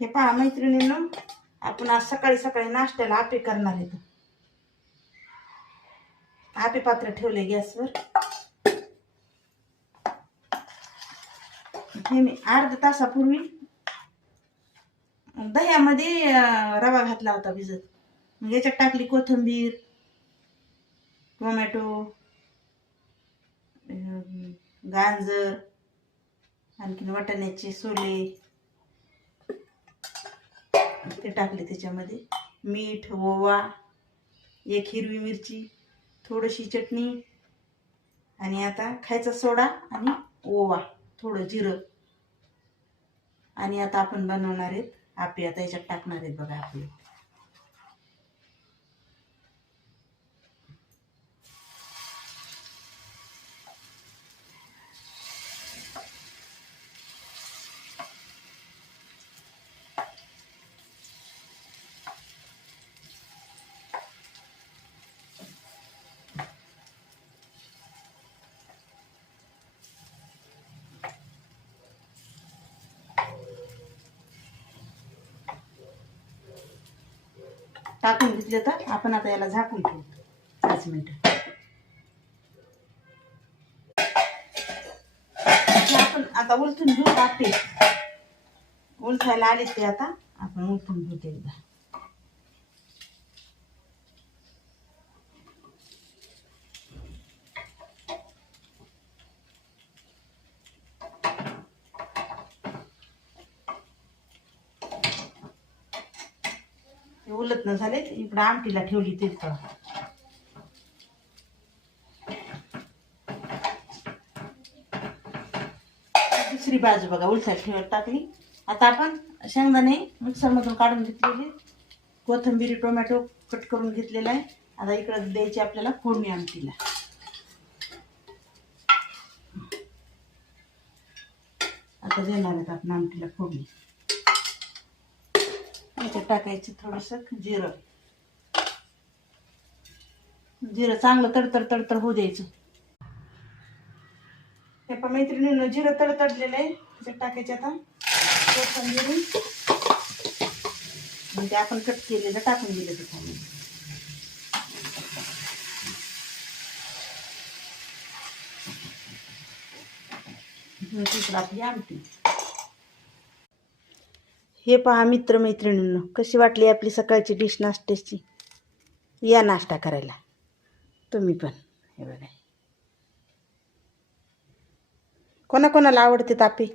हे पहा मैत्रिणींनो, आपण आज सकाळी सकाळी नाश्त्याला आप्पे करणार आहेत. आप्पे पात्र ठेवले गॅसवर. हे मी अर्ध्या तासापूर्वी दह्यामध्ये रवा घातला होता भिजत. मग याच्यात टाकली कोथिंबीर, टोमॅटो, गाजर, आणखीन वाटाण्याचे सोले ते टाकले. त्याच्यामध्ये मीठ, ओवा, एक हिरवी मिरची, थोडीशी चटणी आणि आता खायचा सोडा आणि ओवा, थोडं जिरं. आणि आता आपण बनवणार आहेत आप्पे. आता याच्यात टाकणार आहेत बघा आपले. टाकून घेतले तर आपण आता याला झाकून ठेवू 5 मिनिटं. आपण आता उलटून घेऊ आप्पे. उलटायला आले ते आता आपण उलटून घेऊ ते एकदा. उलट न झाले इकडे आमटीला ठेवली ते. दुसरी बाजू बघा उलटा ठेवत टाकली. आता आपण शेंगदाणे मिक्सर मधून काढून घेतलेले, कोथिंबीर, टोमॅटो कट करून घेतलेला आहे. आता इकडे द्यायची आपल्याला फोडणी आमटीला. आता देणार आहेत आपण आमटीला फोडणी. याच्यात टाकायचं थोडंसं जिरं. जिरं चांगलं तडतड तडतड होऊ द्यायचं. हे पण मैत्रिणींनो जिरं तडतडलेलं आहे. त्याच्यात टाकायचे आता कोथिंबीर म्हणजे आपण कट केलेलं टाकून दिलं त्याच्यामध्ये. आपली आमटी. हे पहा मित्र मैत्रिणींनो, कशी वाटली आपली सकाळची डिश नाश्त्याची. या नाश्ता करायला तुम्ही पण. हे बघा कोणाकोणाला आवडते आप्पे.